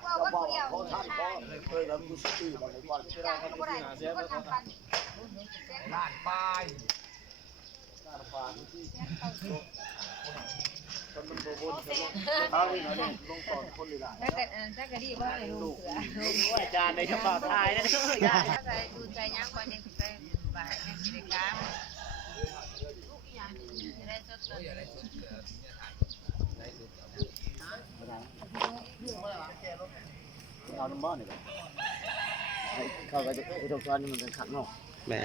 เขาท่านเขาเคยทำกุศลมาในก่อนล้านป้ายล้านป้ายที่คนมันโบนเขาเลยนะลงก่อนคนเลยล่ะถ้าเกิดดีว่าเลยลูกเสือ อาจารย์ในเฉพาะทายนั่นก็ยาก ถ้าใครดูใจย่างก่อนยังถึงได้บ่ายยังกิจกรรมลูกยังจะได้สดเลยเอาน้ำบ้านนี่แหละเขาก็จะไปทำการนี่มันเป็นขัดนอกแม่